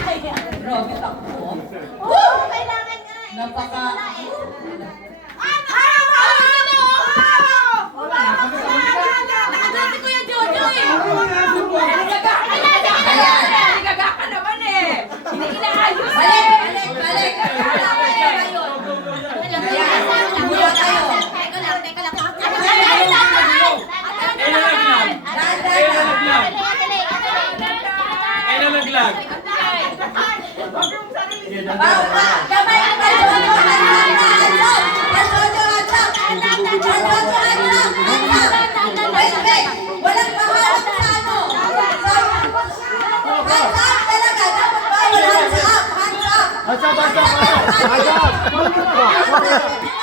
Grabe takbo. Kailangan nga eh. Napaka... Nakagano si Kuya Jojo eh. Nagaga ka naman eh. Hindi inaayos eh. Balik. Nalaglag. Kamay ang walang maharap sa ano. Hands up talaga. Dapat bawal hands up. Hands up.